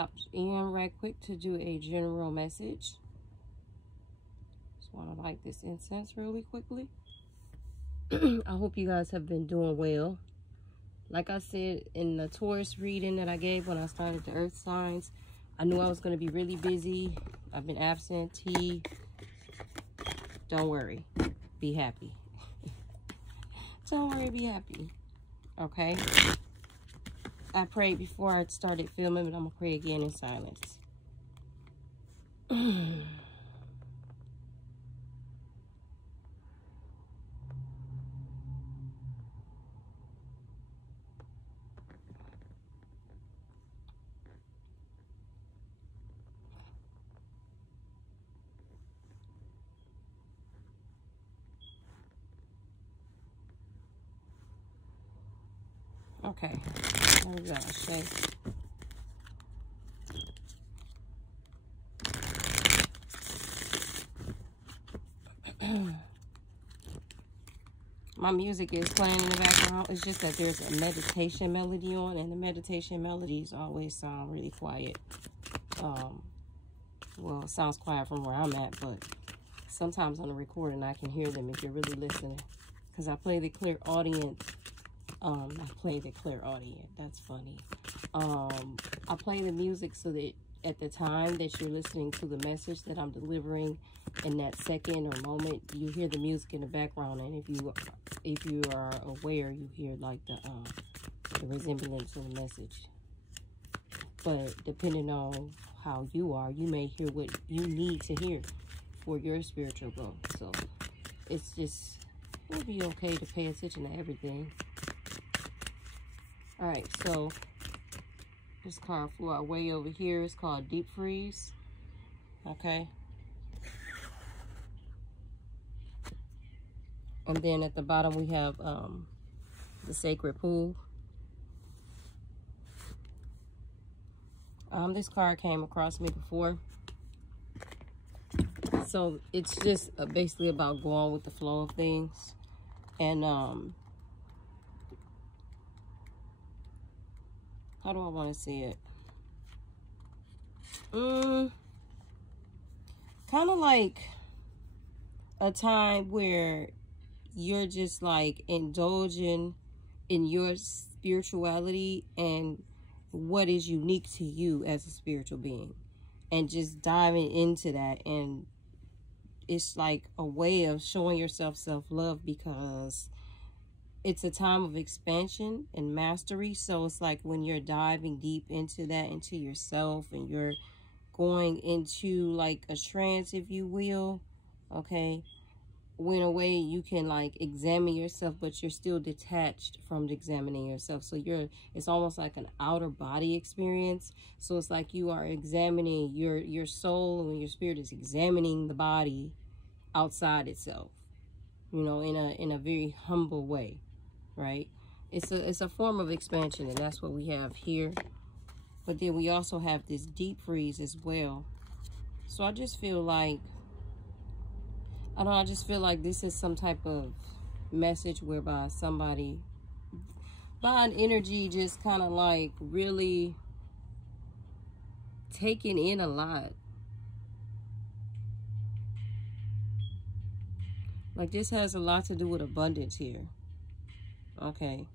stopped in right quick to do a general message. Just want to light this incense really quickly. I hope you guys have been doing well. Like I said in the Taurus reading that I gave when I started the earth signs, I knew I was going to be really busy. I've been absentee. Don't worry. Be happy. Don't worry, be happy. Okay? I prayed before I started filming, but I'm going to pray again in silence. Okay, there we go. Shake. My music is playing in the background. It's just that there's a meditation melody on, and the meditation melodies always sound really quiet. Well, it sounds quiet from where I'm at, but sometimes on the recording I can hear them if you're really listening. Because I play the clear audience. That's funny. I play the music so that at the time that you're listening to the message that I'm delivering, in that second or moment, you hear the music in the background, and if you are aware, you hear like the resemblance of the message. But depending on how you are, you may hear what you need to hear for your spiritual growth. So it's just, it'll be okay to pay attention to everything. All right, so this card flew out way over here. It's called Deep Freeze. Okay. And then at the bottom we have the Sacred Pool. This card came across me before. So it's just basically about going with the flow of things. And how do I want to see it? Kind of like a time where you're just like indulging in your spirituality and what is unique to you as a spiritual being, and just diving into that. And it's like a way of showing yourself self-love, because it's a time of expansion and mastery. So it's like when you're diving deep into that, into yourself, and you're going into like a trance, if you will, okay, in a way you can like examine yourself, but you're still detached from examining yourself. So it's almost like an outer body experience. So it's like you are examining your soul, and your spirit is examining the body outside itself, you know, in a very humble way, right? It's a form of expansion, and that's what we have here. But then we also have this deep freeze as well. So I just feel like, I just feel like this is some type of message whereby somebody, by an energy, just kind of like really taking in a lot. Like this has a lot to do with abundance here. Okay.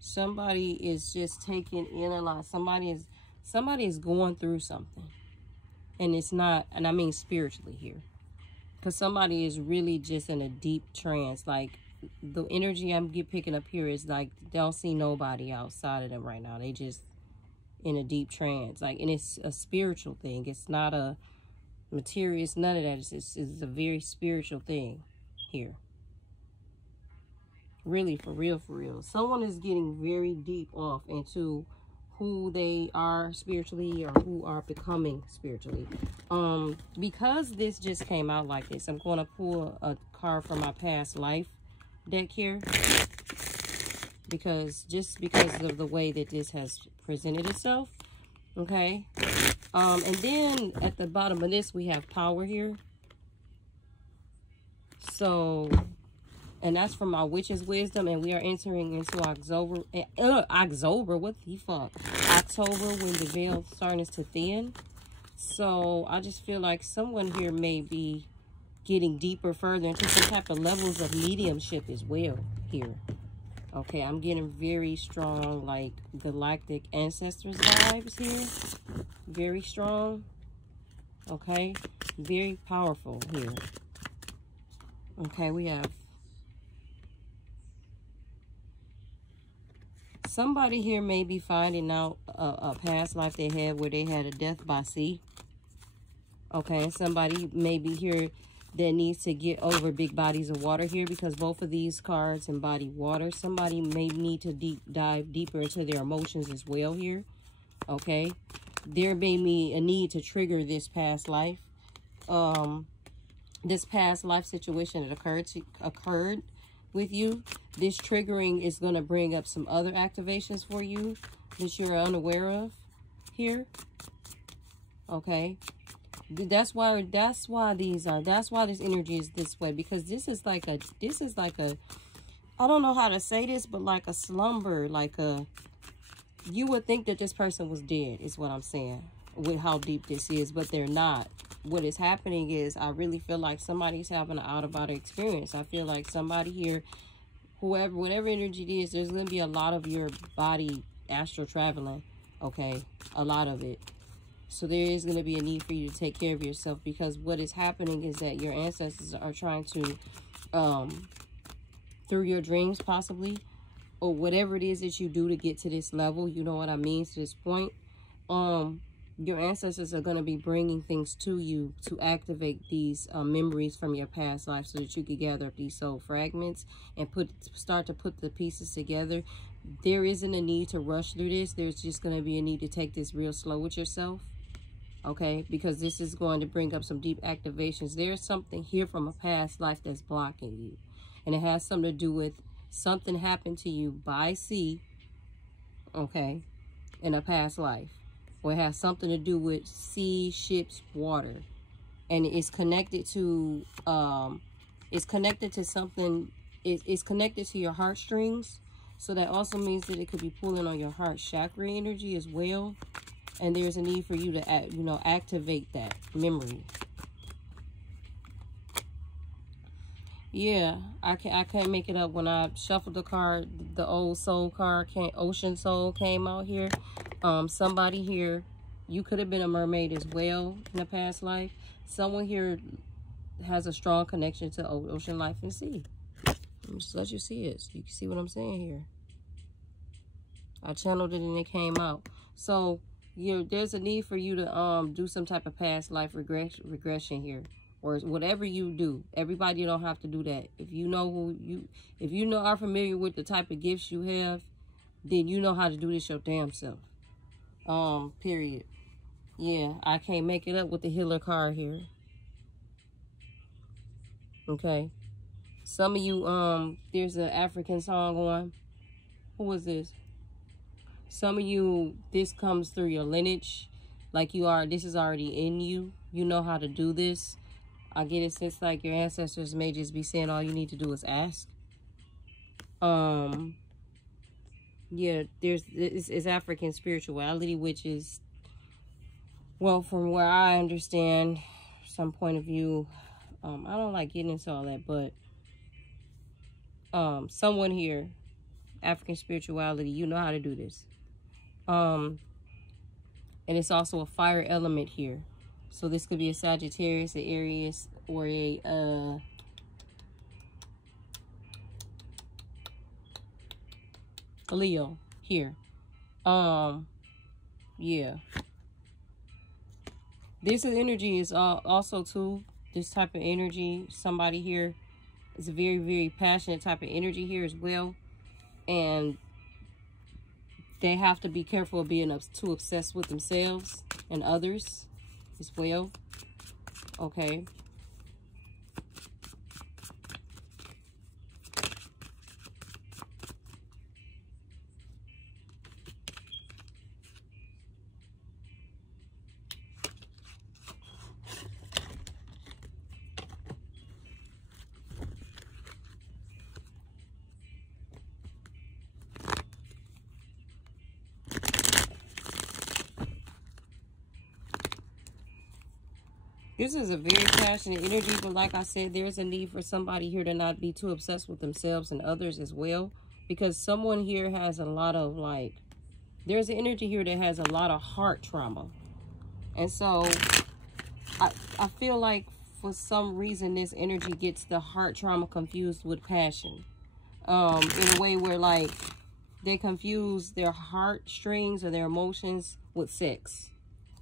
Somebody is just taking in a lot. Somebody is going through something. And it's not, and I mean spiritually here. Because somebody is really just in a deep trance. Like the energy I'm picking up here is like they don't see nobody outside of them right now. They just in a deep trance. Like, and it's a spiritual thing. It's not a material. It's none of that. It's a very spiritual thing here. Really, for real, for real. Someone is getting very deep off into who they are spiritually, or who are becoming spiritually. Because this just came out like this, I'm going to pull a card from my past life deck here, because of the way that this has presented itself. Okay. And then at the bottom of this we have power here. So, And that's from my witch's wisdom. And we are entering into October. October, what the fuck? October, when the veil starting to thin. So I just feel like someone here may be getting deeper further into some type of levels of mediumship as well here. Okay, I'm getting very strong, like, galactic ancestors vibes here. Very strong. Okay, very powerful here. Okay, we have somebody here may be finding out a past life they had where they had a death by sea. Okay, somebody may be here that needs to get over big bodies of water here, because both of these cards embody water. Somebody may need to dive deeper into their emotions as well here. Okay, there may be a need to trigger this past life. This past life situation that occurred with you. This triggering is going to bring up some other activations for you that you're unaware of here. Okay, that's why this energy is this way, because this is like a I don't know how to say this, but like a slumber, like a, you would think that this person was dead is what I'm saying with how deep this is, but they're not. What is happening is, I really feel like somebody's having an out-of-body experience. I feel like somebody here, whatever energy it is, there's going to be a lot of your body astral traveling. Okay, a lot of it. So there is going to be a need for you to take care of yourself, because what is happening is that your ancestors are trying to, through your dreams possibly, or whatever it is that you do to get to this level, you know what I mean, to this point, your ancestors are going to be bringing things to you to activate these memories from your past life, so that you could gather up these soul fragments and start to put the pieces together. There isn't a need to rush through this. There's just going to be a need to take this real slow with yourself. Okay, because this is going to bring up some deep activations. There's something here from a past life that's blocking you. And it has something to do with something happened to you by sea, okay, in a past life. Or it has something to do with sea, ships, water. And it's connected to, something, it's connected to your heartstrings. So that also means that it could be pulling on your heart chakra energy as well. And there's a need for you to, activate that memory. Yeah, I can't make it up. When I shuffled the card, the old soul card, Ocean Soul came out here. Somebody here, you could have been a mermaid as well in a past life. Someone here has a strong connection to ocean life and sea. Just let you see it. You can see what I'm saying here. I channeled it and it came out. So there's a need for you to do some type of past life regression here, or whatever you do. Everybody don't have to do that. If you know are familiar with the type of gifts you have, then you know how to do this your damn self. Period. Yeah, I can't make it up with the healer card here. Okay. Some of you, there's an African song on. Who was this? Some of you, this comes through your lineage. Like this is already in you. You know how to do this. I get it, since like your ancestors may just be saying all you need to do is ask. Yeah, it's African spirituality, which is, well, from where I understand, some point of view, I don't like getting into all that, but someone here, African spirituality, you know how to do this. And it's also a fire element here. So this could be a Sagittarius, an Aries, or a Leo here. Yeah. This energy is also too, this type of energy, somebody here is a very, very passionate type of energy here as well. And they have to be careful of being too obsessed with themselves and others as well. Okay. This is a very passionate energy, but like I said, there's a need for somebody here to not be too obsessed with themselves and others as well. Because someone here has a lot of, like, there's an energy here that has a lot of heart trauma. And so I feel like for some reason this energy gets the heart trauma confused with passion. In a way where, like, they confuse their heartstrings or their emotions with sex.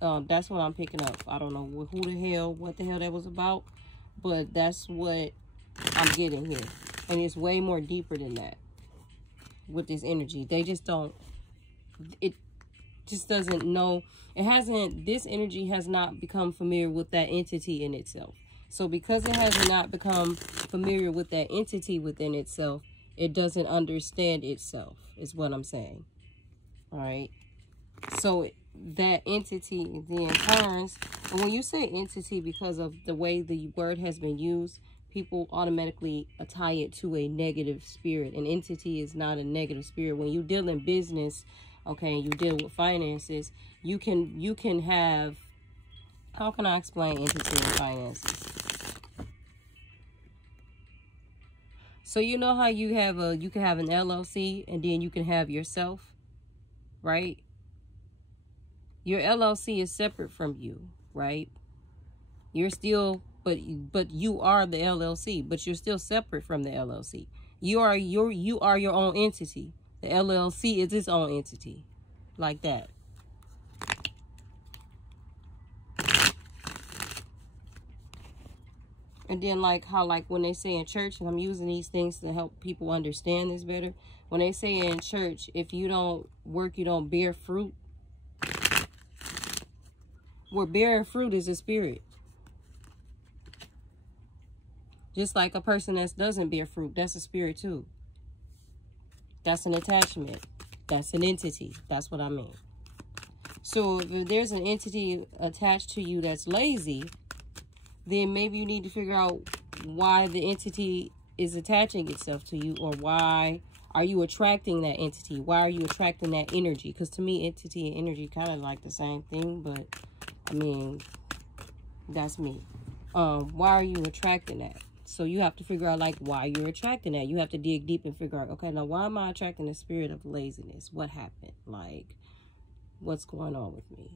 That's what I'm picking up. I don't know what the hell that was about, but that's what I'm getting here. And it's way more deeper than that with this energy. They just don't, it just doesn't know. This energy has not become familiar with that entity in itself. So because it has not become familiar with that entity within itself, it doesn't understand itself, is what I'm saying. All right. So that entity then turns, and when you say entity, because of the way the word has been used, people automatically tie it to a negative spirit. An entity is not a negative spirit. When you deal in business, okay, you deal with finances, you can have, how can I explain entity and finances? So you know how you can have an LLC and then you can have yourself, right? Your LLC is separate from you, right? You're still, but you are the LLC, but you're still separate from the LLC. You are your own entity. The LLC is its own entity, like that. And then like how, like when they say in church, and I'm using these things to help people understand this better. When they say in church, if you don't work, you don't bear fruit. Where bearing fruit is a spirit. Just like a person that doesn't bear fruit, that's a spirit too. That's an attachment. That's an entity. That's what I mean. So if there's an entity attached to you that's lazy, then maybe you need to figure out why the entity is attaching itself to you, or why are you attracting that entity? Why are you attracting that energy? Because to me, entity and energy kind of like the same thing, but I mean, that's me. Why are you attracting that? So you have to figure out, like, why you're attracting that. You have to dig deep and figure out, okay, now why am I attracting the spirit of laziness? What happened? Like, what's going on with me?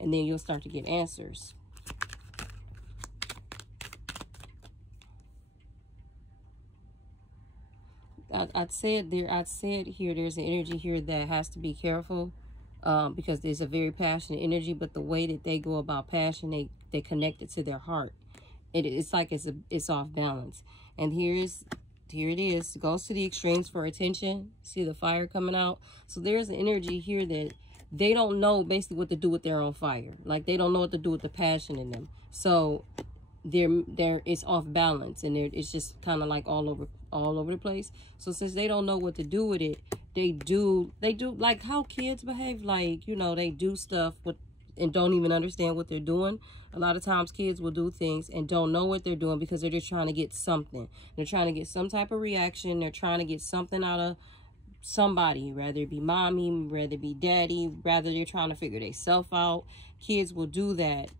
And then you'll start to get answers. I'd said here, there's an energy here that has to be careful. Because there's a very passionate energy, but the way that they go about passion, they connect it to their heart. It's like it's off balance. And here it is. It goes to the extremes for attention. See the fire coming out. So there's an energy here that they don't know basically what to do with their own fire. Like they don't know what to do with the passion in them. So it's off balance, and it's just kind of like all over the place. So since they don't know what to do with it, they do like how kids behave. Like, you know, they do stuff and don't even understand what they're doing. A lot of times kids will do things and don't know what they're doing because they're just trying to get something. They're trying to get some type of reaction. They're trying to get something out of somebody, rather it be mommy, rather it be daddy, rather they're trying to figure themselves out. Kids will do that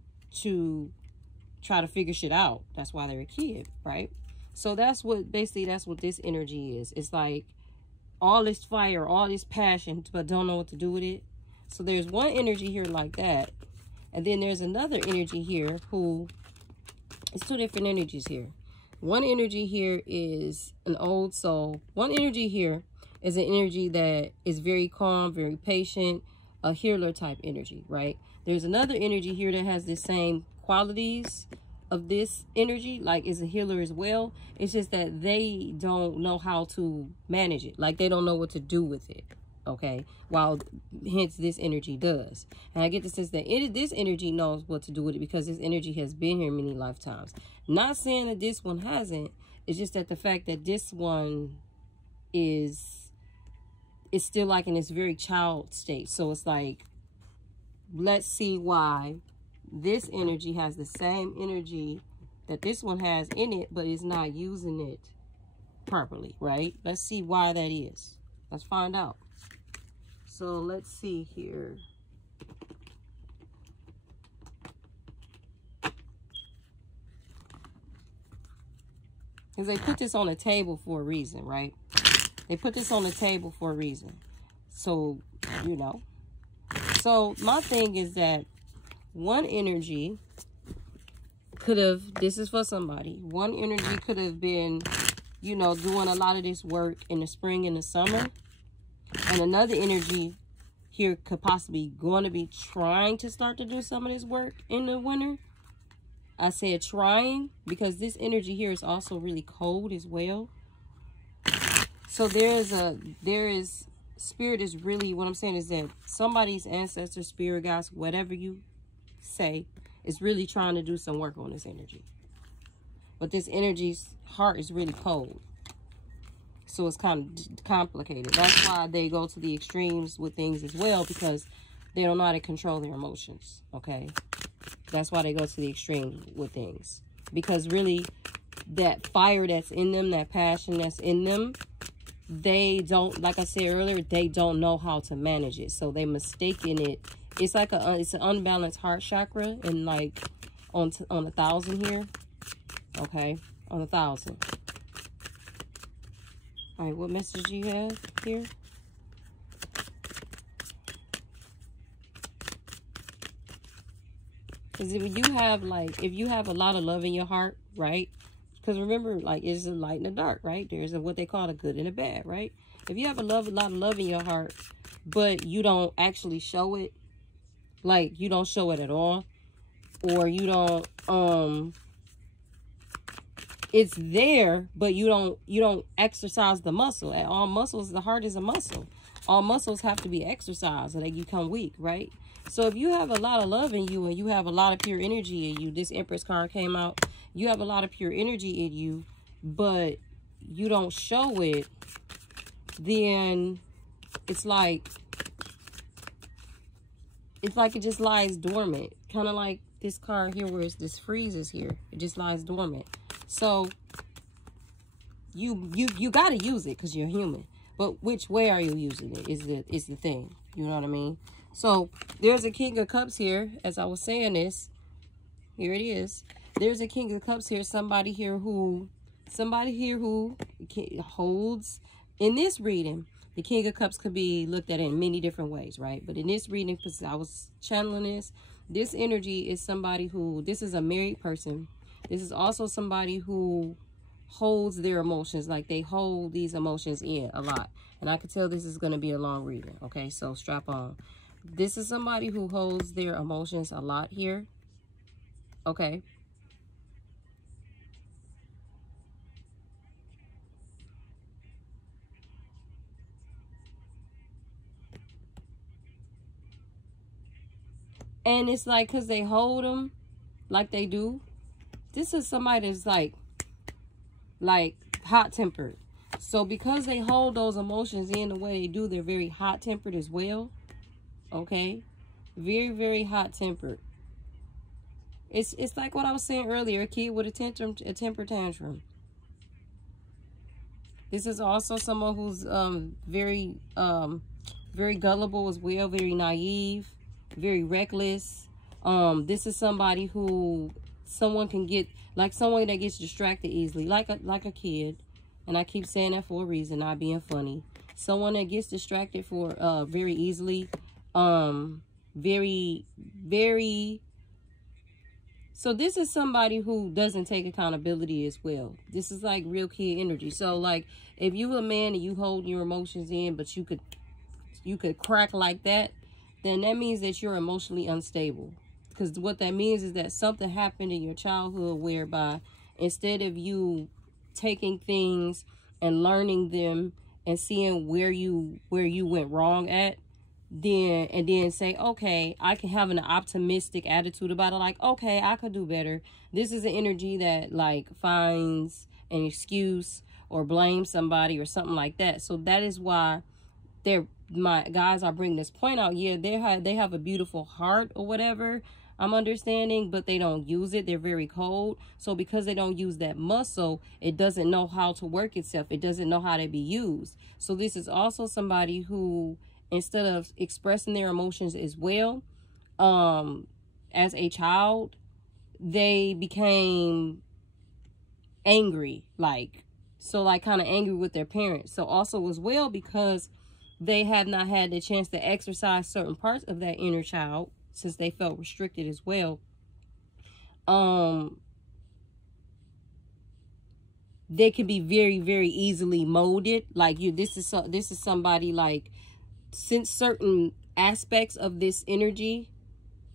to try to figure shit out. That's why they're a kid, right? So that's what this energy is. It's like all this fire, all this passion, but don't know what to do with it. So there's one energy here like that. And then there's another energy here who, it's two different energies here. One energy here is an old soul. One energy here is an energy that is very calm, very patient, a healer type energy, right? There's another energy here that has the same qualities of this energy, like is a healer as well. It's just that they don't know how to manage it. Like they don't know what to do with it. Okay, while hence this energy does. And I get the sense that this energy knows what to do with it because this energy has been here many lifetimes. Not saying that this one hasn't. It's just that the fact that this one is still like in its very child state. So it's like, let's see why this energy has the same energy that this one has in it, but is not using it properly, right? Let's see why that is. Let's find out. So let's see here. Because they put this on the table for a reason, right? They put this on the table for a reason. So, you know. So, my thing is that one energy could have, this is for somebody. One energy could have been, you know, doing a lot of this work in the spring and the summer. And another energy here could possibly going to be trying to start to do some of this work in the winter. I said trying because this energy here is also really cold as well. So there is spirit is really, what I'm saying is that somebody's ancestors, spirit guides, whatever you say, is really trying to do some work on this energy. But this energy's heart is really cold. So it's kind of complicated. That's why they go to the extremes with things as well, because they don't know how to control their emotions, okay? That's why they go to the extreme with things. Because really, that fire that's in them, that passion that's in them, they don't, like I said earlier, they don't know how to manage it. So they mistaken it. It's like it's an unbalanced heart chakra, and like on 1,000 here, okay, on 1,000. All right, what message do you have here? Because if you have a lot of love in your heart, right? Because remember, like, it's a light and a dark, right? There's what they call a good and a bad, right? If you have a lot of love in your heart, but you don't actually show it, like, you don't show it at all, or you don't, it's there, but you don't exercise the muscle. At all muscles, the heart is a muscle. All muscles have to be exercised, or they become weak, right? So if you have a lot of love in you and you have a lot of pure energy in you, this Empress card came out, you have a lot of pure energy in you, but you don't show it, then it's like it just lies dormant. Kind of like this card here where it's this freezes here. It just lies dormant. So you got to use it because you're human. But which way are you using it is the thing. You know what I mean? So there's a King of Cups here. As I was saying this, here it is. There's a King of Cups here. Somebody here who holds, in this reading, the King of Cups could be looked at in many different ways, right? But in this reading, because I was channeling this energy is somebody who, this is a married person. This is also somebody who holds their emotions, like they hold these emotions in a lot. And I can tell this is going to be a long reading, okay? So strap on. This is somebody who holds their emotions a lot here, okay? And it's like, because they hold them like they do, this is somebody that's like hot-tempered. So because they hold those emotions in the way they do, they're very hot-tempered as well. Okay? Very, very hot-tempered. It's like what I was saying earlier, a kid with a temper tantrum. This is also someone who's very gullible as well, very naive, very reckless. This is somebody who someone can get, like someone that gets distracted easily, like a kid. And I keep saying that for a reason, not being funny. Someone that gets distracted for very easily. Very. So this is somebody who doesn't take accountability as well. This is like real kid energy. So like if you a man and you hold your emotions in, but you could crack like that, then that means that you're emotionally unstable. Because what that means is that something happened in your childhood whereby instead of you taking things and learning them and seeing where you went wrong at, then say, okay, I can have an optimistic attitude about it. Like, okay, I could do better. This is an energy that like finds an excuse or blames somebody or something like that. So that is why my guys are bringing this point out. Yeah, they have a beautiful heart or whatever, I'm understanding, but they don't use it. They're very cold. So because they don't use that muscle, it doesn't know how to work itself. It doesn't know how to be used. So this is also somebody who, instead of expressing their emotions as well, as a child, they became angry, like, so like kind of angry with their parents. So also as well, because they have not had the chance to exercise certain parts of that inner child since they felt restricted as well. They can be very, very easily molded. Like this is somebody, like, since certain aspects of this energy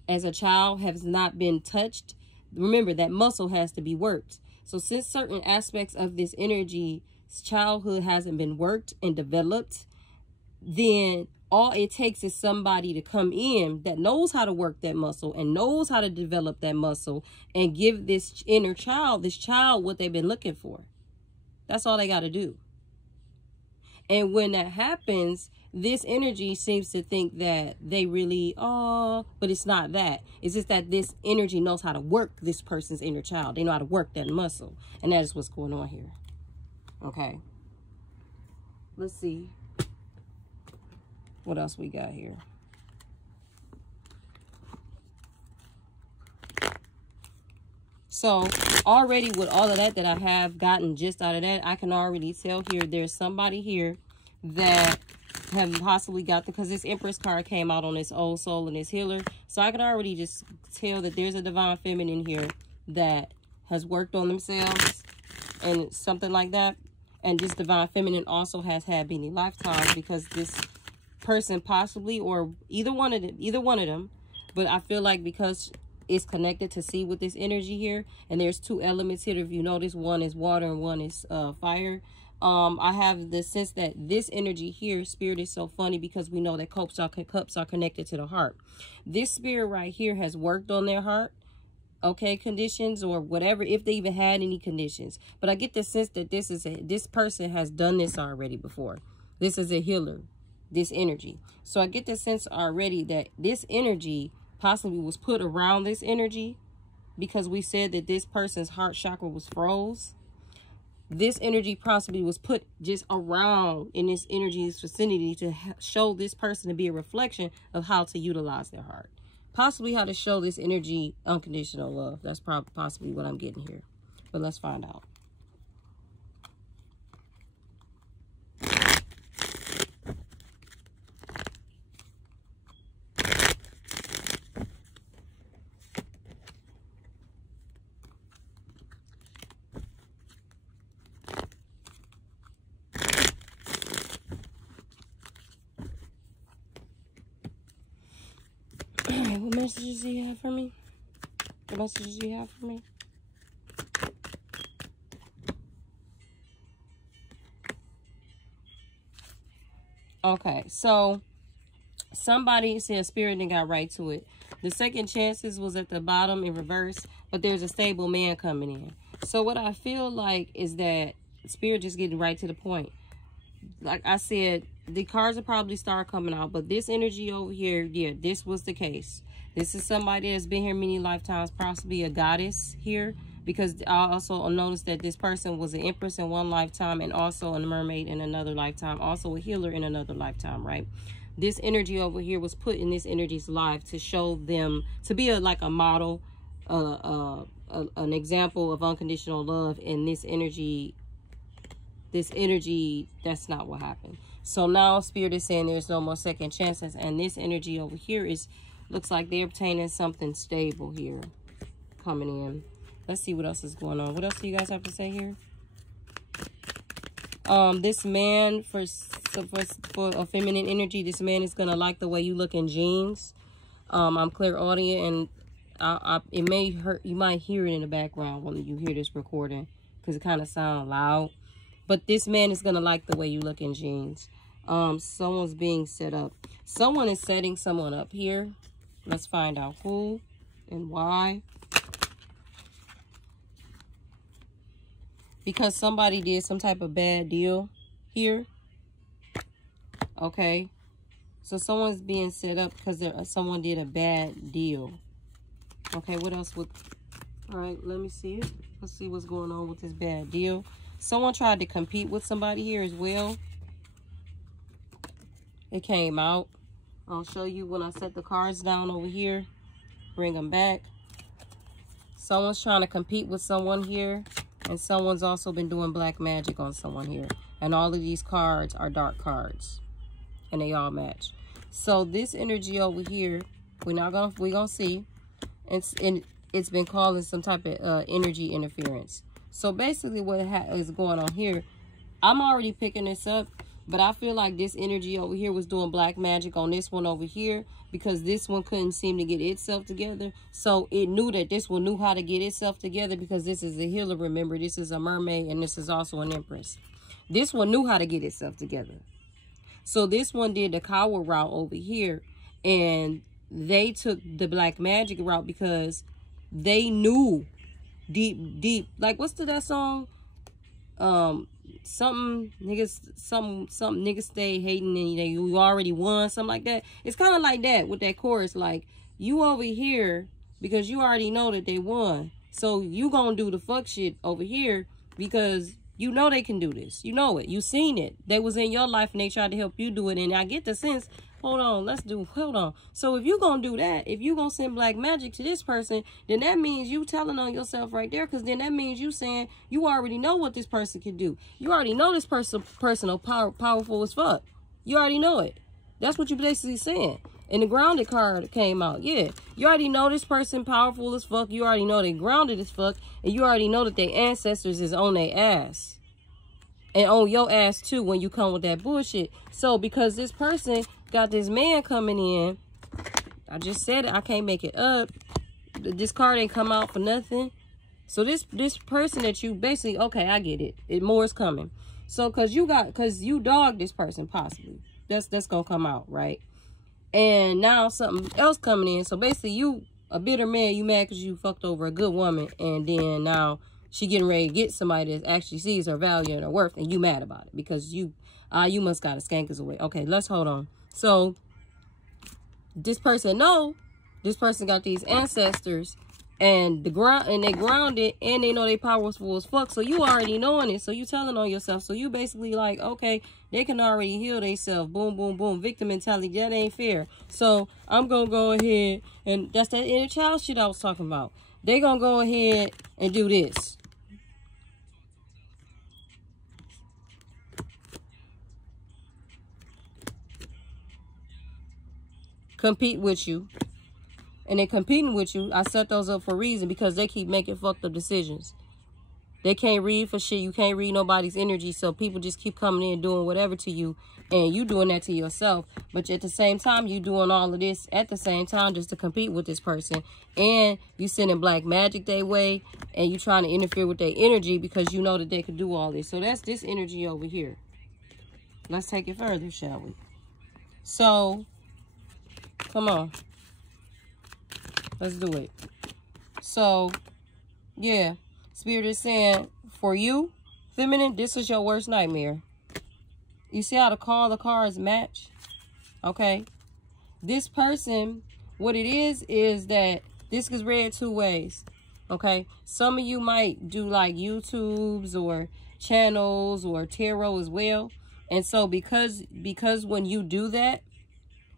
as a child has not been touched, remember that muscle has to be worked. So since certain aspects of this energy childhood hasn't been worked and developed, then all it takes is somebody to come in that knows how to work that muscle and knows how to develop that muscle and give this inner child, this child, what they've been looking for. That's all they got to do. And when that happens, this energy seems to think that they really, but it's not that. It's just that this energy knows how to work this person's inner child. They know how to work that muscle. And that is what's going on here. Okay. Let's see what else we got here. So already with all of that I have gotten just out of that, I can already tell here there's somebody here that have possibly got because this Empress card came out on this old soul and this healer. So I can already just tell that there's a divine feminine here that has worked on themselves and something like that. And this divine feminine also has had many lifetimes, because this person possibly, or either one of them, but I feel like because it's connected to see with this energy here, and there's two elements here. If you notice, one is water and one is fire. I have the sense that this energy here, spirit, is so funny because we know that cups are connected to the heart. This spirit right here has worked on their heart, okay, conditions or whatever, if they even had any conditions. But I get the sense that this person has done this already before. This is a healer, this energy. So I get the sense already that this energy possibly was put around this energy, because we said that this person's heart chakra was froze. This energy possibly was put just around in this energy's vicinity to show this person to be a reflection of how to utilize their heart. Possibly how to show this energy unconditional love. That's possibly what I'm getting here. But let's find out. What messages do you have for me? What messages do you have for me? Okay, so somebody said spirit and got right to it. The second chances was at the bottom in reverse, but there's a stable man coming in. So what I feel like is that spirit just getting right to the point. Like I said, the cards will probably start coming out, but this energy over here, yeah, this was the case. This is somebody that's been here many lifetimes, possibly a goddess here, because I also noticed that this person was an empress in one lifetime and also a mermaid in another lifetime, also a healer in another lifetime, right? This energy over here was put in this energy's life to show them, to be like a model, an example of unconditional love. And this energy, that's not what happened. So now spirit is saying there's no more second chances, and this energy over here looks like they're obtaining something stable here coming in. Let's see what else is going on. What else do you guys have to say here? This man, for a feminine energy, this man is gonna like the way you look in jeans. I'm clairaudient, and it may hurt. You might hear it in the background when you hear this recording, because it kind of sounds loud. But this man is gonna like the way you look in jeans. Someone's being set up. Someone is setting someone up here. Let's find out who and why. Because somebody did some type of bad deal here. Okay. So someone's being set up because someone did a bad deal. Okay, what else would... All right, let me see it. Let's see what's going on with this bad deal. Someone tried to compete with somebody here as well. It came out. I'll show you when I set the cards down over here. Bring them back. Someone's trying to compete with someone here. And someone's also been doing black magic on someone here. And all of these cards are dark cards. And they all match. So this energy over here, we're gonna see. It's been calling some type of energy interference. So basically what is going on here, I'm already picking this up, but I feel like this energy over here was doing black magic on this one over here, because this one couldn't seem to get itself together. So it knew that this one knew how to get itself together, because this is a healer, remember, this is a mermaid, and this is also an empress. This one knew how to get itself together. So this one did the coward route over here, and they took the black magic route because they knew deep, like, what's that song? Something niggas stay hating and you already won, something like that. It's kind of like that with that chorus, like, you over here because you already know that they won, so you gonna do the fuck shit over here because you know they can do this. You know it. You seen it. They was in your life and they tried to help you do it. And I get the sense, hold on. So if you gonna do that, if you gonna send black magic to this person, then that means you telling on yourself right there, because then that means you saying you already know what this person can do. You already know this person powerful as fuck. You already know it. That's what you basically saying. And the grounded card came out. Yeah, you already know this person powerful as fuck. You already know they grounded as fuck. And you already know that their ancestors is on their ass. And on your ass too when you come with that bullshit. So because this person got this man coming in, I just said it, I can't make it up. This card ain't come out for nothing. So this person that you basically, okay, I get it. More is coming. So cause you dogged this person possibly. That's gonna come out, right? And now something else coming in. So basically you a bitter man, you mad because you fucked over a good woman, and then now she getting ready to get somebody that actually sees her value and her worth, and you mad about it because you must got a skankers away. Okay, let's hold on. So this person got these ancestors, and they grounded, and they know they powerful as fuck. So you already knowing it. So you telling on yourself. So you basically like, okay, they can already heal themselves. Boom, boom, boom. Victim mentality. That ain't fair. So I'm gonna go ahead, and that's that inner child shit I was talking about. They gonna go ahead and do this. Compete with you. And they competing with you. I set those up for a reason, because they keep making fucked up decisions. They can't read for shit. You can't read nobody's energy. So people just keep coming in doing whatever to you. And you doing that to yourself. But at the same time, you doing all of this at the same time just to compete with this person. And you sending black magic their way. And you trying to interfere with their energy because you know that they can do all this. So that's this energy over here. Let's take it further, shall we? So, come on. Let's do it. So, yeah. Spirit is saying, for you, feminine, this is your worst nightmare. You see how the cards match? Okay. This person, what it is that this is read two ways. Okay. Some of you might do like YouTubes or channels or tarot as well. And so because when you do that,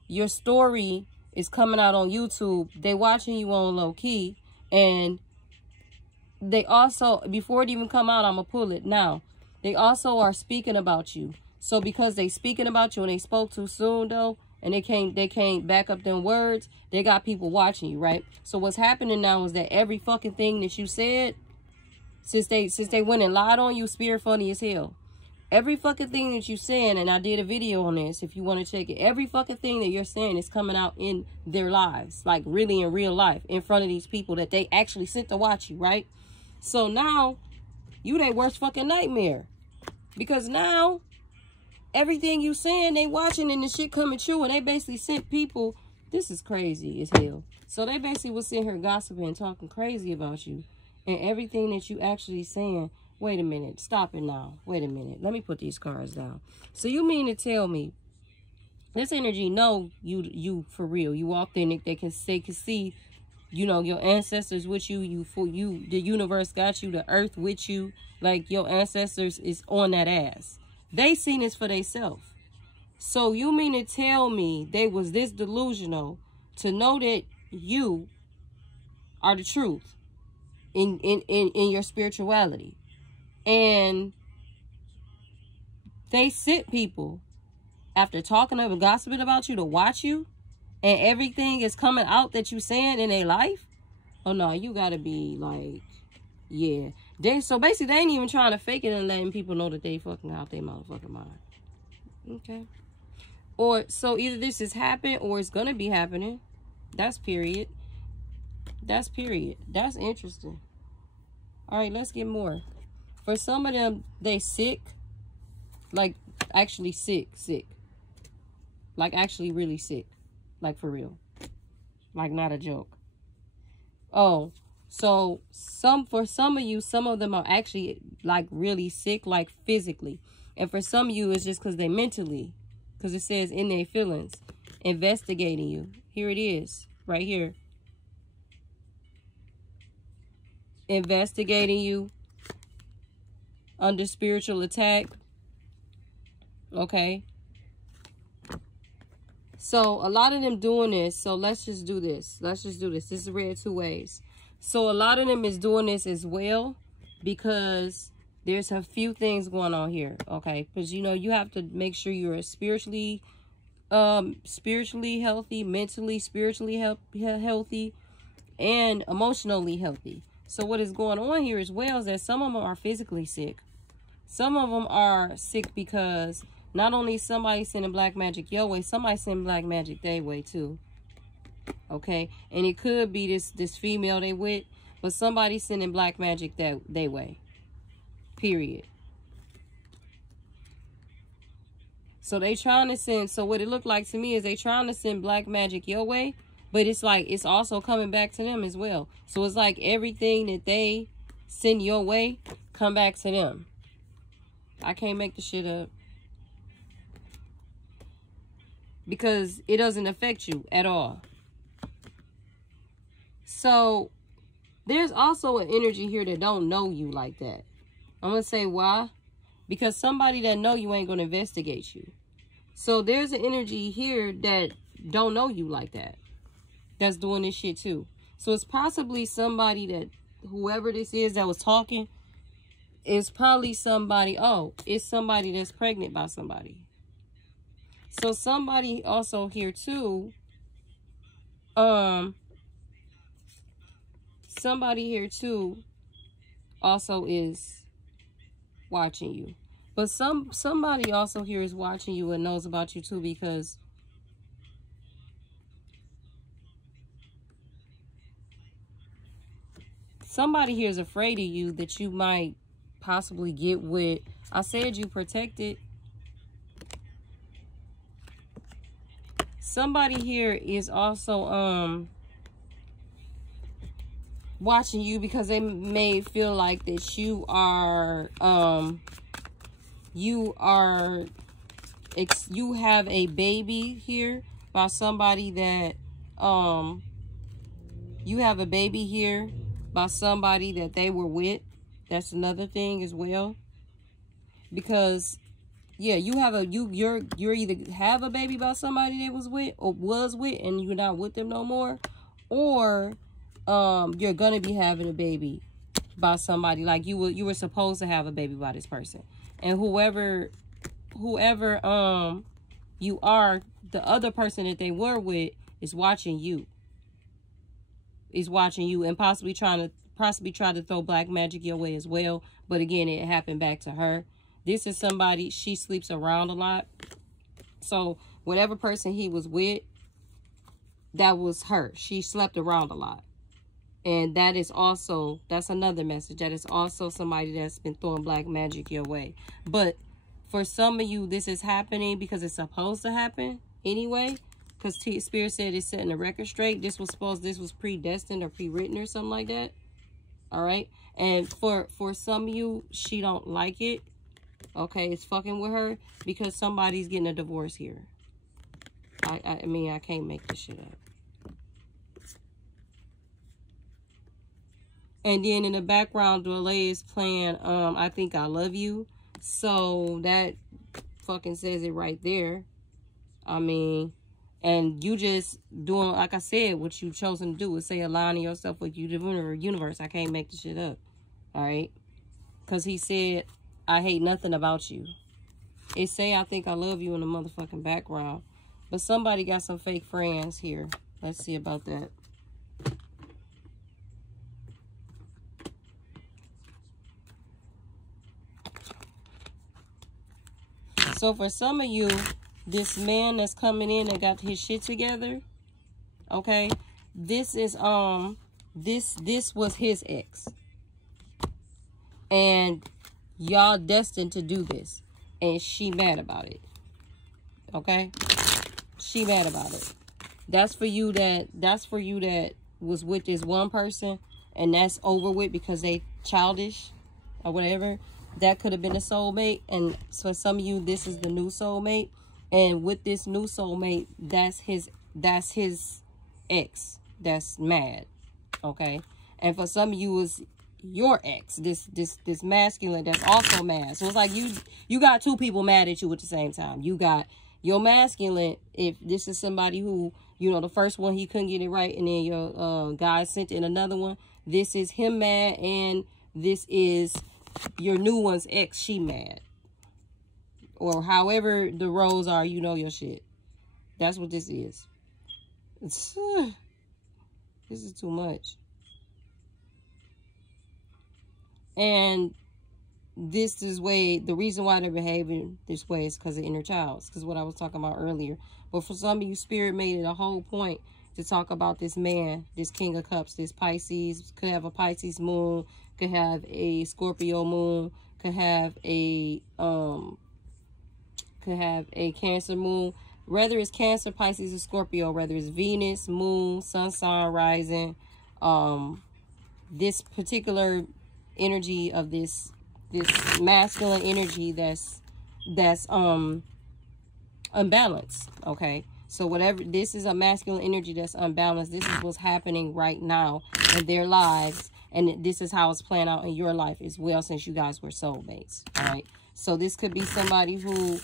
your story is coming out on YouTube. They watching you on low key, and they also, before it even come out, I'm gonna pull it now. They also are speaking about you. So because they speaking about you and they spoke too soon though, and they can't back up them words, they got people watching you, right? So what's happening now is that every fucking thing that you said, since they went and lied on you, Spirit funny as hell. Every fucking thing that you're saying, and I did a video on this if you want to check it, every fucking thing that you're saying is coming out in their lives, like really in real life, in front of these people that they actually sent to watch you, right? So now, you their worst fucking nightmare. Because now, everything you saying, they watching and the shit coming true, and they basically sent people, this is crazy as hell. So they basically was sitting here gossiping and talking crazy about you, and everything that you actually saying. Wait a minute. Stop it now. Wait a minute. Let me put these cards down. So you mean to tell me this energy know you for real. You authentic. They can see, you know, your ancestors with you. The universe got you. The earth with you. Like your ancestors is on that ass. They seen this for themselves. So you mean to tell me they was this delusional to know that you are the truth in your spirituality? And they sit people after talking and gossiping about you to watch you, and everything is coming out that you saying in their life. Oh no, you gotta be like, yeah. So basically they ain't even trying to fake it and letting people know that they fucking out their motherfucking mind. Okay. Or so either this has happened or it's gonna be happening. That's period. That's period. That's interesting. All right, let's get more. For some of them, they sick. Like, actually sick. Like, actually really sick. Like, for real. Like, not a joke. Oh, so for some of you, some of them are actually, like, really sick, like, physically. And for some of you, it's just because they mentally. Because it says in their feelings. Investigating you. Here it is. Right here. Investigating you. Under spiritual attack. Okay. So a lot of them doing this. So let's just do this. Let's just do this. This is read two ways. So a lot of them is doing this as well because there's a few things going on here. Okay. Because, you know, you have to make sure you're spiritually healthy, mentally, spiritually healthy, and emotionally healthy. So what is going on here as well is that some of them are physically sick. Some of them are sick because not only somebody sending black magic your way, somebody sending black magic their way too. Okay, and it could be this female they with, but somebody sending black magic that their way. Period. So they trying to send. So what it looked like to me is they trying to send black magic your way, but it's like it's also coming back to them as well. So it's like everything that they send your way come back to them. I can't make the shit up. Because it doesn't affect you at all. So there's also an energy here that don't know you like that. I'm going to say why. Because somebody that know you ain't going to investigate you. So there's an energy here that don't know you like that. That's doing this shit too. So it's possibly somebody that, whoever this is that was talking, is probably somebody, oh, it's somebody that's pregnant by somebody. So somebody also here too, somebody here too also is watching you. But somebody also here is watching you and knows about you too, because somebody here is afraid of you that you might possibly get with. I said you protected. Somebody here is also watching you because they may feel like that you have a baby here by somebody that you have a baby here by somebody that they were with. That's another thing as well. Because yeah, you have you're either have a baby by somebody that was with and you're not with them no more, or you're gonna be having a baby by somebody, like you were supposed to have a baby by this person. And whoever you are, the other person that they were with is watching you. Is watching you and possibly try to throw black magic your way as well. But again, it happened back to her. This is somebody, she sleeps around a lot. So whatever person he was with, that was her. She slept around a lot. And that is also, that's another message. That is also somebody that's been throwing black magic your way. But for some of you, this is happening because it's supposed to happen anyway. Because Spirit said it's setting the record straight. This was predestined or pre-written or something like that. All right. And for some of you, she don't like it. Okay, it's fucking with her because somebody's getting a divorce here. I mean, I can't make this shit up. And then in the background, Dwelle is playing I Think I Love You. So that fucking says it right there. I mean, and you just doing, like I said, what you chosen to do is say aligning yourself with the universe. I can't make this shit up. All right. Because he said, I hate nothing about you. It say, I think I love you in the motherfucking background. But somebody got some fake friends here. Let's see about that. So for some of you, this man that's coming in and got his shit together, okay, this is this was his ex, and y'all destined to do this, and she mad about it. Okay, she mad about it. That's for you that was with this one person and that's over with because they childish or whatever. That could have been a soulmate, and for some of you, this is the new soulmate. And with this new soulmate, that's his ex that's mad, okay? And for some of you, is your ex, this masculine that's also mad. So it's like you got two people mad at you at the same time. You got your masculine, if this is somebody who, you know, the first one he couldn't get it right, and then your guy sent in another one. This is him mad, and this is your new one's ex, she mad. Or however the roles are, you know your shit. That's what this is. This is too much. And this is the reason why they're behaving this way is because of inner child. Because what I was talking about earlier. But for some of you, Spirit made it a whole point to talk about this man, this King of Cups, this Pisces. Could have a Pisces moon, could have a Scorpio moon, could have a Cancer moon. Whether it's Cancer, Pisces, or Scorpio, whether it's Venus, moon, sun sign, rising, this particular energy of this masculine energy that's unbalanced, okay? So whatever, this is a masculine energy that's unbalanced. This is what's happening right now in their lives, and this is how it's playing out in your life as well, since you guys were soulmates, all right? So this could be somebody who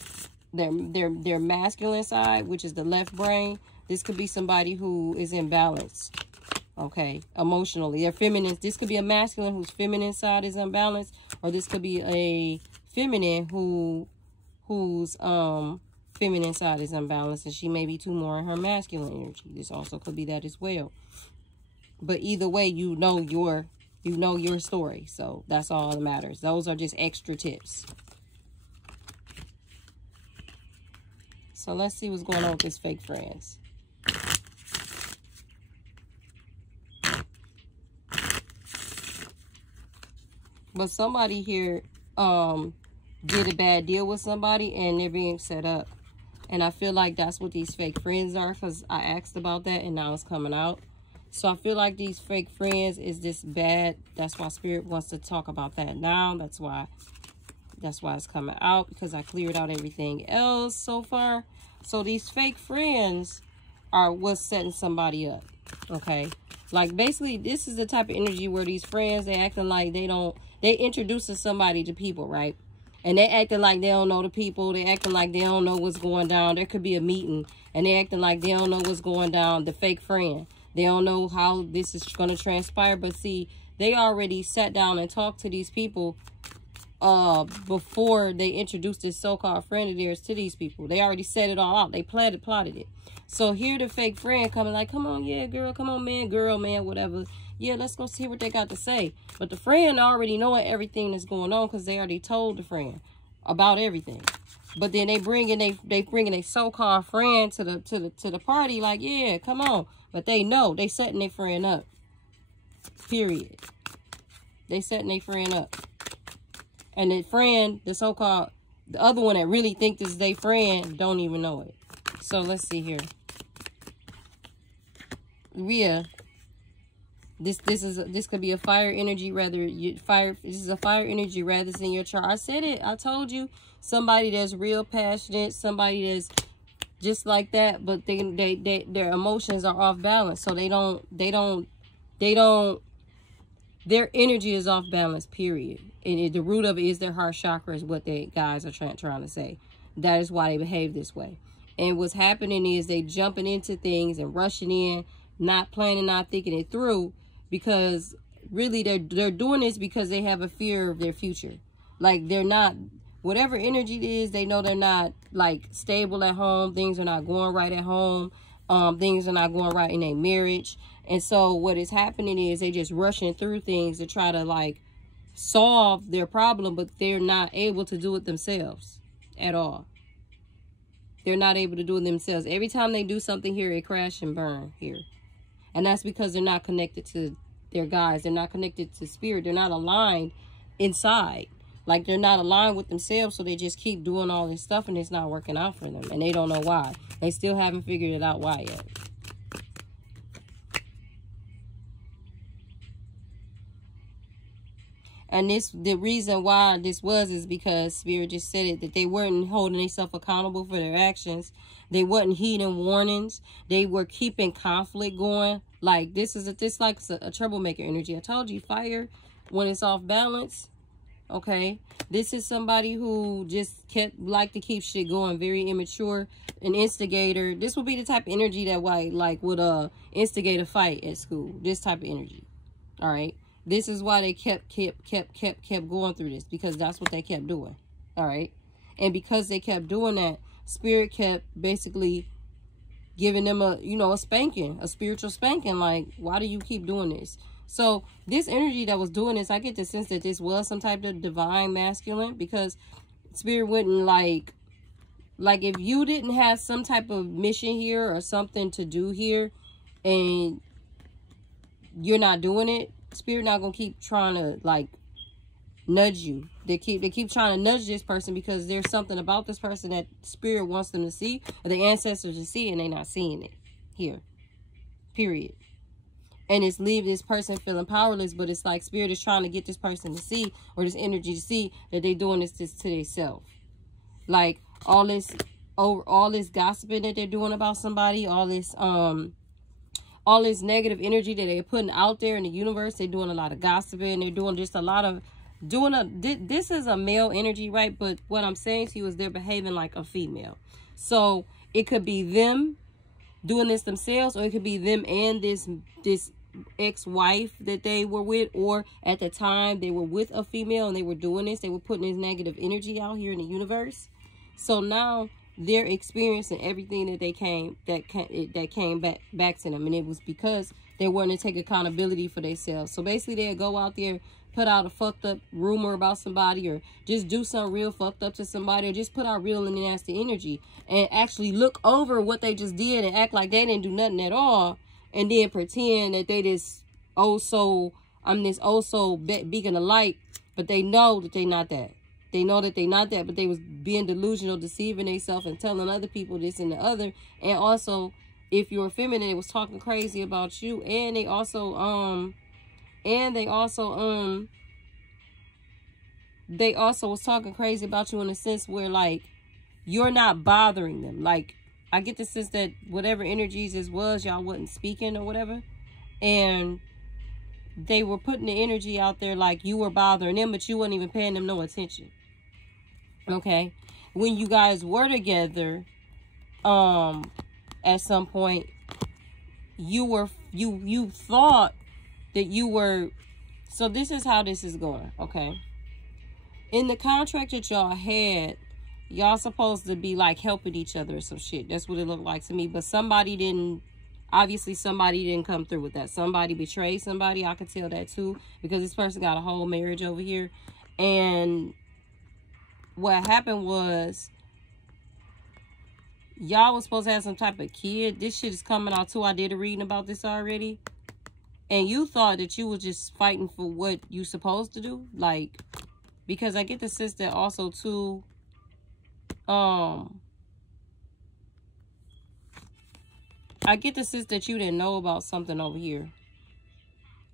their masculine side, which is the left brain. This could be somebody who is imbalanced, okay, emotionally. They're feminine. This could be a masculine whose feminine side is unbalanced, or this could be a feminine whose feminine side is unbalanced, and she may be too more in her masculine energy. This also could be that as well. But either way, you know your story. So that's all that matters. Those are just extra tips. So let's see what's going on with this fake friends. But somebody here did a bad deal with somebody, and they're being set up. And I feel like that's what these fake friends are, because I asked about that and now it's coming out. So I feel like these fake friends is this bad. That's why Spirit wants to talk about that now. That's why it's coming out, because I cleared out everything else so far. So these fake friends are what's setting somebody up, okay? Like, basically, this is the type of energy where these friends, they acting like they introducing somebody to people, right? And they acting like they don't know the people. They acting like they don't know what's going down. There could be a meeting, and they acting like they don't know what's going down. The fake friend. They don't know how this is going to transpire. But see, they already sat down and talked to these people before they introduced this so-called friend of theirs to these people. They already set it all out. They plotted it. So here the fake friend coming like, come on, yeah, girl, come on, man, girl, man, whatever. Yeah, let's go see what they got to say. But the friend already knowing everything that's going on, because they already told the friend about everything. But then they bringing a so-called friend to the party, like, yeah, come on. But they know they setting their friend up. Period. They setting their friend up. And the friend, the so-called, the other one that really think this is their friend, don't even know it. So let's see here. Yeah. This could be a fire energy, this is a fire energy rather than your chart. I said it. I told you, somebody that's real passionate, somebody that's just like that, but their emotions are off balance. So their energy is off balance, period. And the root of it is their heart chakra, is what they guys are trying to say. That is why they behave this way. And what's happening is they jumping into things and rushing in, not planning, not thinking it through, because really they're doing this because they have a fear of their future. Like, they're not, whatever energy it is, they know they're not like stable at home. Things are not going right at home. Things are not going right in their marriage. And so what is happening is they just rushing through things to try to like solve their problem, but they're not able to do it themselves at all. They're not able to do it themselves. Every time they do something here, it crash and burn here. And that's because they're not connected to their guides. They're not connected to spirit. They're not aligned inside. Like, they're not aligned with themselves, so they just keep doing all this stuff and it's not working out for them. And they don't know why. They still haven't figured it out why yet. And the reason why this is because Spirit just said it, that they weren't holding themselves accountable for their actions. They wasn't heeding warnings. They were keeping conflict going. Like, this like a troublemaker energy. I told you, fire, when it's off balance, okay? This is somebody who just like to keep shit going, very immature, an instigator. This would be the type of energy that would instigate a fight at school. This type of energy, all right? This is why they kept going through this, because that's what they kept doing. All right. And because they kept doing that, Spirit kept basically giving them a spanking, a spiritual spanking. Like, why do you keep doing this? So this energy that was doing this, I get the sense that this was some type of divine masculine, because Spirit wouldn't like if you didn't have some type of mission here or something to do here and you're not doing it, Spirit not gonna keep trying to like nudge you. They keep trying to nudge this person because there's something about this person that Spirit wants them to see, or the ancestors to see, and they're not seeing it here. Period. And it's leaving this person feeling powerless, but it's like Spirit is trying to get this person to see, or this energy to see, that they're doing this to themselves. Like all this gossiping that they're doing about somebody, all this negative energy that they're putting out there in the universe. They're doing a lot of gossiping. They're doing just a lot of this is a male energy, right? But what I'm saying to you is they're behaving like a female. So it could be them doing this themselves, or it could be them and this ex-wife that they were with, or at the time they were with a female and they were doing this. They were putting this negative energy out here in the universe. So now they're experiencing everything that came back to them, and it was because they wanted to take accountability for themselves. So basically, they'd go out there, put out a fucked up rumor about somebody, or just do something real fucked up to somebody, or just put out real and nasty energy, and actually look over what they just did and act like they didn't do nothing at all, and then pretend that they this beacon of light, but they know that they're not that. They know that they're not that, but they was being delusional, deceiving themselves and telling other people this and the other. And also, if you're feminine, they was talking crazy about you. And they also was talking crazy about you in a sense where, like, you're not bothering them. Like, I get the sense that whatever energies this was, y'all wasn't speaking or whatever. And they were putting the energy out there like you were bothering them, but you weren't even paying them no attention. Okay, when you guys were together, at some point, you thought that you were. So this is how this is going. Okay, in the contract that y'all had, y'all supposed to be like helping each other or some shit. That's what it looked like to me. But somebody didn't. Obviously, somebody didn't come through with that. Somebody betrayed somebody. I could tell that too, because this person got a whole marriage over here. And what happened was, y'all was supposed to have some type of kid. This shit is coming out too. I did a reading about this already. And you thought that you were just fighting for what you supposed to do. Like, because I get the sense that also too, I get the sense that you didn't know about something over here.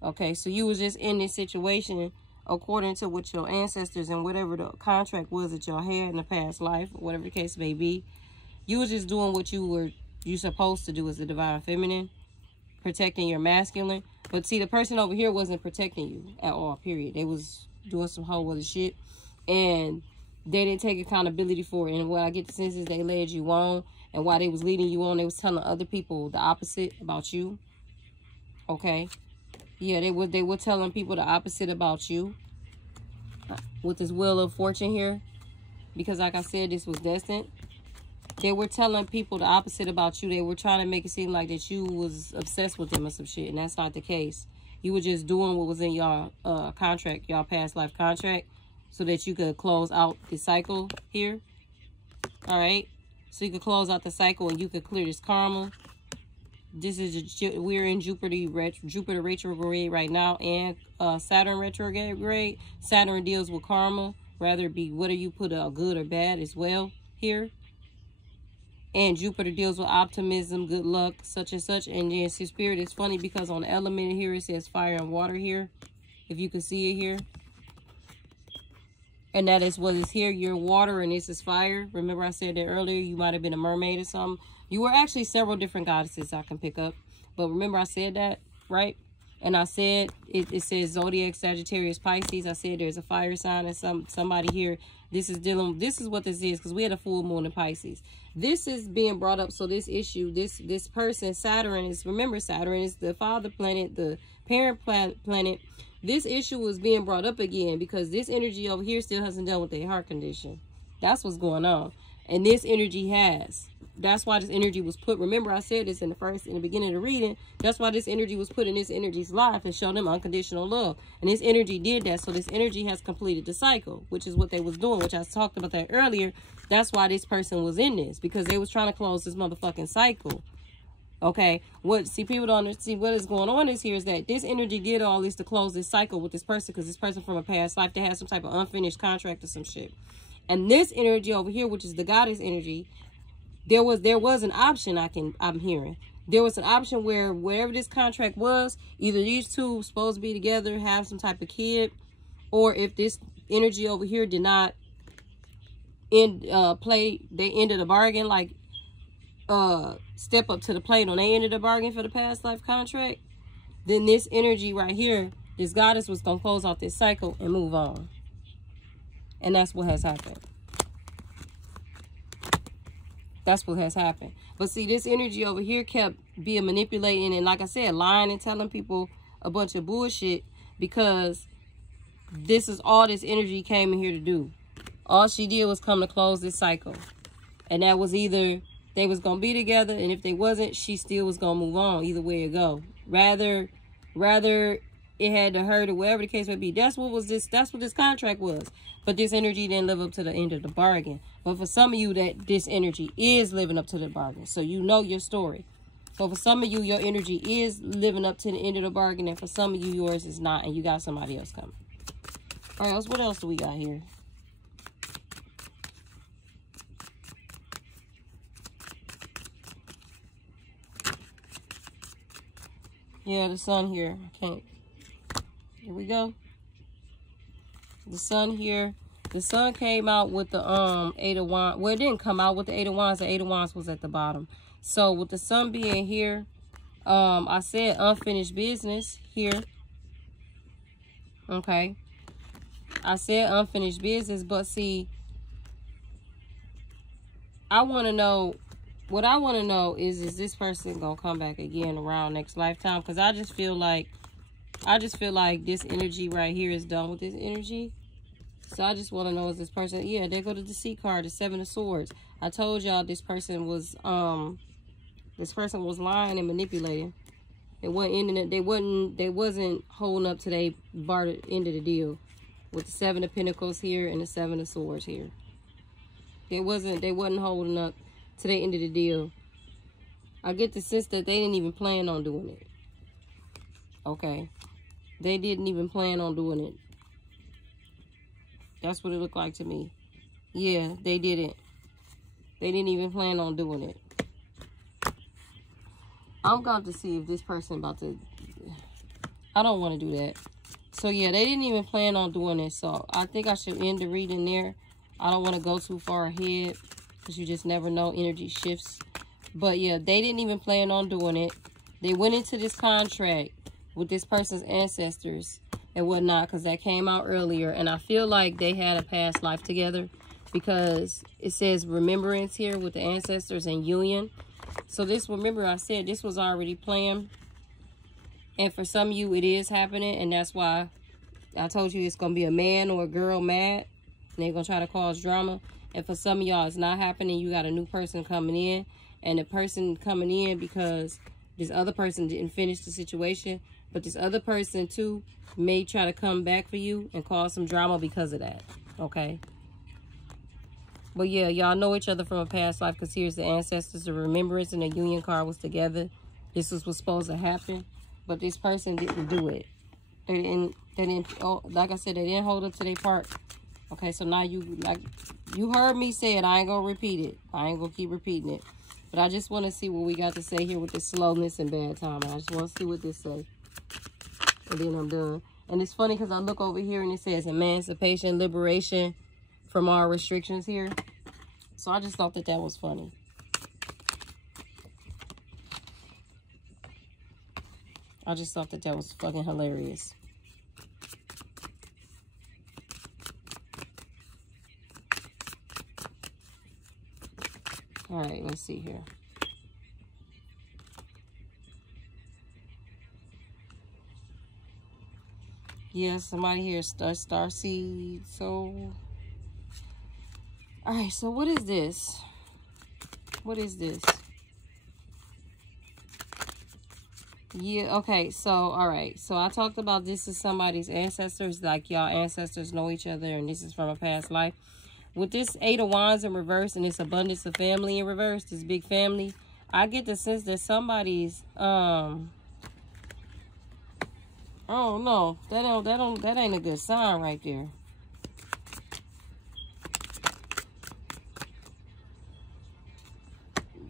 Okay, so you was just in this situation according to what your ancestors and whatever the contract was that y'all had in the past life, or whatever the case may be. You was just doing what you supposed to do as a divine feminine, protecting your masculine. But see, the person over here wasn't protecting you at all, period. They was doing some whole other shit, and they didn't take accountability for it. And what I get the sense is they led you on. And while they was leading you on, they was telling other people the opposite about you. Okay? Yeah, they were telling people the opposite about you. With this Wheel of Fortune here. Because like I said, this was destined. They were telling people the opposite about you. They were trying to make it seem like that you was obsessed with them or some shit. And that's not the case. You were just doing what was in y'all contract, y'all past life contract. So that you could close out the cycle here. Alright? So you could close out the cycle and you could clear this karma. This is we're in Jupiter retrograde right now, and Saturn retrograde. Saturn deals with karma, rather it be whether you put a good or bad as well here. And Jupiter deals with optimism, good luck, such and such. And then Spirit is funny because on the element here it says fire and water here, if you can see it here. And that is what is here. You're water and this is fire. Remember I said that earlier, you might have been a mermaid or something. You were actually several different goddesses I can pick up. But remember I said that, right? And I said, it says Zodiac, Sagittarius, Pisces. I said there's a fire sign and somebody here. This is what this is, because we had a full moon in Pisces. This is being brought up. So this issue, this person, Saturn is, remember Saturn is the father planet, the parent planet. This issue was being brought up again because this energy over here still hasn't dealt with their heart condition. That's what's going on. And this energy has. That's why this energy was put. Remember, I said this in the beginning of the reading. That's why this energy was put in this energy's life and show them unconditional love. And this energy did that. So this energy has completed the cycle, which is what they was doing, which I talked about that earlier. That's why this person was in this, because they was trying to close this motherfucking cycle. Okay, people don't see what is going on is here is that this energy did all this to close this cycle with this person, because this person from a past life, they had some type of unfinished contract or some shit. And this energy over here, which is the goddess energy, there was an option I'm hearing. There was an option where wherever this contract was, either these two were supposed to be together, have some type of kid, or if this energy over here did not end they ended the bargain, like step up to the plate on they ended the bargain for the past life contract, then this energy right here, this goddess was gonna close out this cycle and move on. And that's what has happened. That's what has happened. But see, this energy over here kept being manipulating and, like I said, lying and telling people a bunch of bullshit, because this is all this energy came in here to do. All she did was come to close this cycle. And that was either they was going to be together, and if they wasn't, she still was going to move on, either way it go. Rather it had to hurt or whatever the case may be. That's what this contract was. But this energy didn't live up to the end of the bargain. But for some of you, that this energy is living up to the bargain. So you know your story. So for some of you, your energy is living up to the end of the bargain. And for some of you, yours is not. And you got somebody else coming. All right, what else do we got here? Yeah, the sun here. I can't. Here we go. The sun here. The sun came out with the Eight of Wands. Well, it didn't come out with the Eight of Wands. The Eight of Wands was at the bottom. So with the sun being here, I said unfinished business here. Okay. I said unfinished business, but see, I want to know, what I want to know is this person going to come back again around next lifetime? Because I just feel like this energy right here is done with this energy. So I just want to know, is this person, yeah, there go the Deceit card, the Seven of Swords. I told y'all this person was lying and manipulating. They wasn't holding up to they bartered end of the deal with the Seven of Pentacles here and the Seven of Swords here. They wasn't holding up to the end of the deal. I get the sense that they didn't even plan on doing it. Okay. They didn't even plan on doing it. That's what it looked like to me. Yeah, they didn't. They didn't even plan on doing it. I'm going to see if this person about to... I don't want to do that. So, yeah, they didn't even plan on doing it. So, I think I should end the reading there. I don't want to go too far ahead, because you just never know. Energy shifts. But, yeah, they didn't even plan on doing it. They went into this contract with this person's ancestors and whatnot, because that came out earlier. And I feel like they had a past life together, because it says remembrance here with the ancestors and union. So this, remember I said this was already planned. And for some of you, it is happening. And that's why I told you it's going to be a man or a girl mad. And they're going to try to cause drama. And for some of y'all, it's not happening. You got a new person coming in. And the person coming in because this other person didn't finish the situation. But this other person, too, may try to come back for you and cause some drama because of that. Okay? But yeah, y'all know each other from a past life because here's the ancestors, the remembrance, and the union card was together. This was what's supposed to happen. But this person didn't do it. They didn't, oh, like I said, they didn't hold up to their part. Okay, so now you heard me say it. I ain't gonna repeat it. I ain't gonna keep repeating it. But I just want to see what we got to say here with this slowness and bad timing. I just want to see what this says. And then I'm done. And it's funny because I look over here and it says emancipation, liberation from all restrictions here. So I just thought that that was funny. I just thought that that was fucking hilarious. All right, let's see here. Yeah, somebody here, Starseed. So, all right, so what is this? What is this? Yeah, okay, so, all right. So, I talked about this is somebody's ancestors. Like, y'all ancestors know each other, and this is from a past life. With this 8 of Wands in reverse and this abundance of family in reverse, this big family, I get the sense that somebody's, oh no, that ain't a good sign right there.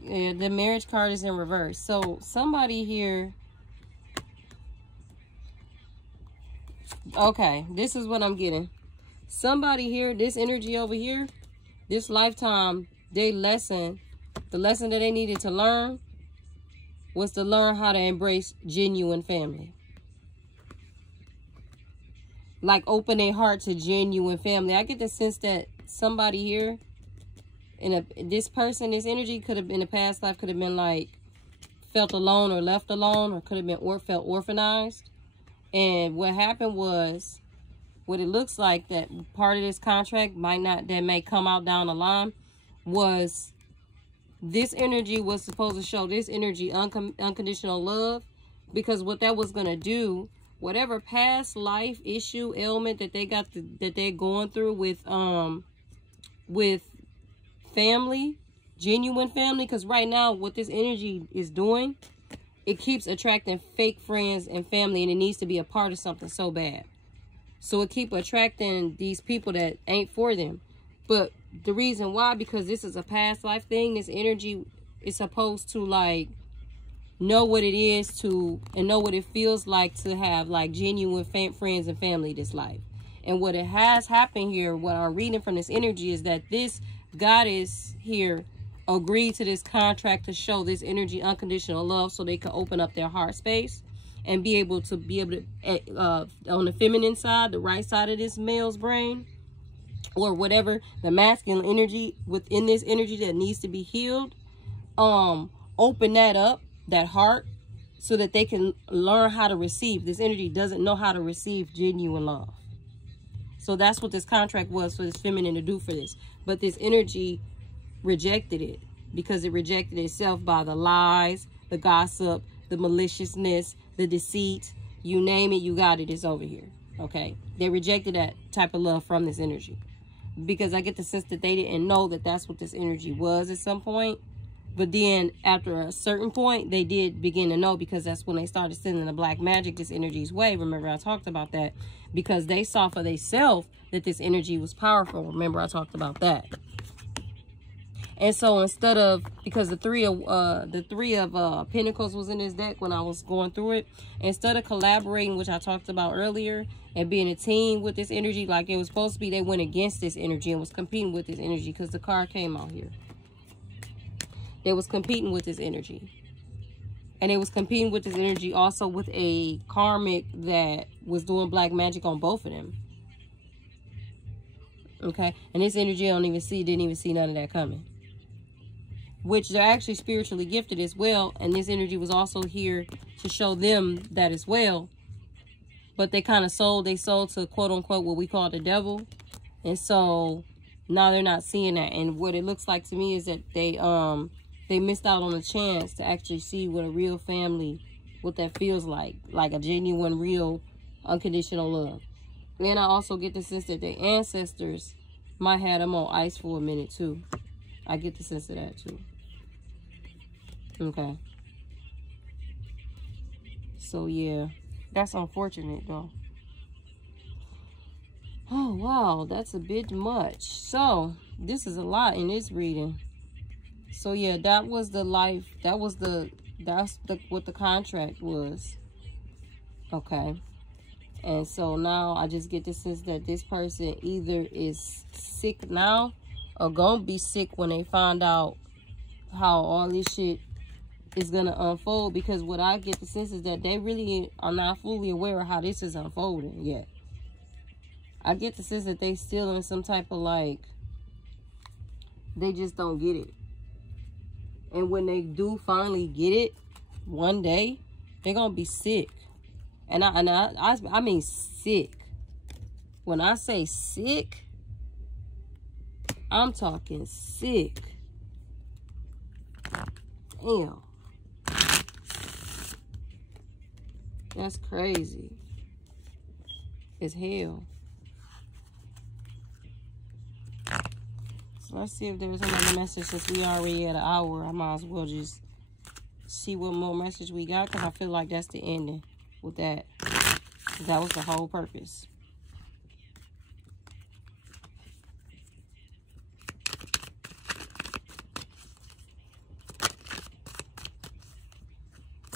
Yeah, the marriage card is in reverse. So somebody here, okay, this is what I'm getting. Somebody here, this energy over here, this lifetime, the lesson that they needed to learn was to learn how to embrace genuine family. Like open their heart to genuine family. I get the sense that somebody here, this person, this energy could have been in a past life, could have been like felt alone or left alone, or could have been felt orphanized. And what happened was, what it looks like that part of this contract that may come out down the line was this energy was supposed to show this energy unconditional love, because what that was going to do, whatever past life issue, ailment that they got, that they're going through with family, genuine family, because right now what this energy is doing, it keeps attracting fake friends and family, and it needs to be a part of something so bad. So it keep attracting these people that ain't for them. But the reason why, because this is a past life thing, this energy is supposed to like know what it is to, and know what it feels like to have like genuine friends and family this life. And what it has happened here, what I'm reading from this energy, is that this goddess here agreed to this contract to show this energy unconditional love so they can open up their heart space and be able to on the feminine side, the right side of this male's brain, or whatever, the masculine energy within this energy that needs to be healed, open that up, that heart, so that they can learn how to receive. This energy doesn't know how to receive genuine love. So that's what this contract was for this feminine to do for this. But this energy rejected it, because it rejected itself by the lies, the gossip, the maliciousness, the deceit, you name it, you got it, it's over here. Okay, they rejected that type of love from this energy, because I get the sense that they didn't know that that's what this energy was at some point. But then after a certain point, they did begin to know, because that's when they started sending the black magic this energy's way. Remember, I talked about that, because they saw for themselves that this energy was powerful. Remember, I talked about that. And so instead of, because the three of Pentacles was in this deck when I was going through it, instead of collaborating, which I talked about earlier, and being a team with this energy like it was supposed to be, they went against this energy and was competing with this energy, because the card came out here. They was competing with this energy. And they was competing with this energy also with a karmic that was doing black magic on both of them. Okay? And this energy didn't even see none of that coming. which they're actually spiritually gifted as well. And this energy was also here to show them that as well. But they kind of sold to quote unquote what we call the devil. And so now they're not seeing that. And what it looks like to me is that they missed out on a chance to actually see what a real family, what that feels like a genuine, real, unconditional love. And I also get the sense that their ancestors might have them on ice for a minute too. I get the sense of that too. Okay. So yeah, that's unfortunate though. Oh wow, that's a bit much. So this is a lot in this reading. So yeah, that was the life. That's what the contract was. Okay. And so now I just get the sense that this person either is sick now or gonna be sick when they find out how all this shit is gonna unfold. Because what I get the sense is that they really are not fully aware of how this is unfolding yet. I get the sense that they still in some type of like, they just don't get it. And when they do finally get it, one day, they're gonna be sick. And I mean sick. When I say sick, I'm talking sick. Damn. That's crazy. It's hell. So let's see if there's another message. Since we already at an hour, I might as well just see what more message we got, because I feel like that's the ending with that. That was the whole purpose.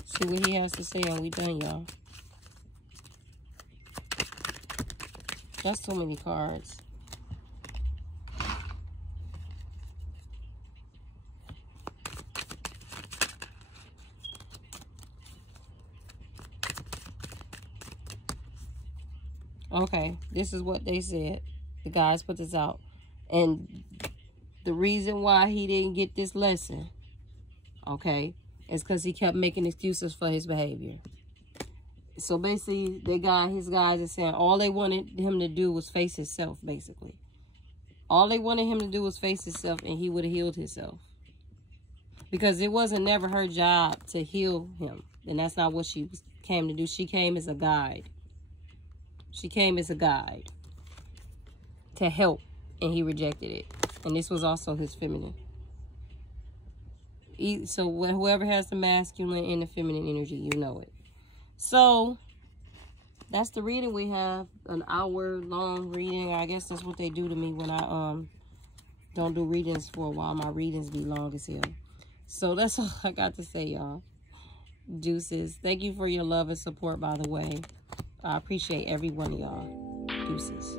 See what he has to say and we done, y'all. That's too many cards. Okay, this is what they said. The guys put this out. And the reason why he didn't get this lesson, okay, is because he kept making excuses for his behavior. So basically, his guys are saying all they wanted him to do was face himself, basically. All they wanted him to do was face himself, and he would have healed himself. Because it wasn't never her job to heal him. And that's not what she came to do. She came as a guide. She came as a guide to help, and he rejected it. And this was also his feminine. So whoever has the masculine and the feminine energy, you know it. So that's the reading we have. An hour-long reading. I guess that's what they do to me when I don't do readings for a while. My readings be long as hell. So that's all I got to say, y'all. Deuces. Thank you for your love and support, by the way. I appreciate every one of y'all. Deuces.